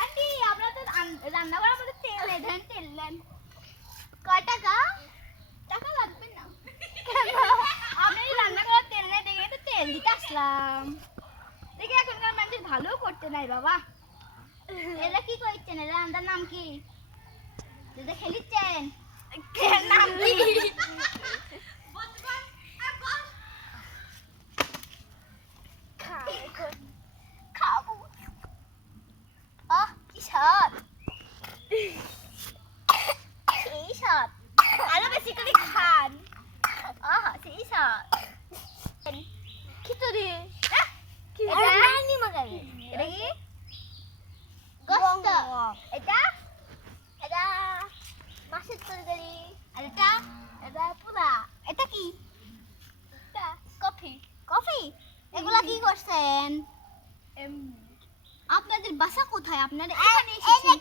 aunty আমরা তো রান্না করার মধ্যে তেল দেন তেল দেন কয় টাকা টাকা লাগবে না আপনি রান্না করার তেল নেই দেখে তো তেল দিতে আসলাম দেখি এখনকার মানুষ ভালো করতে নাই বাবা এরা কি করছেন এরা রান্নার নাম কি দিদা খেলিচ্ছেন নাম কি খাবো কি স্বাদ সেই স্বাদ আরো বেশি করে খান সেই স্বাদ খিচুড়ি এটা কি গোশত এটা এটা মাছের তরকারি আর এটা পুরা এটা কি এটা কফি কফি এগুলা কি করছেন আপনাদের বাসা কোথায় আপনারা এখানে এসেছেন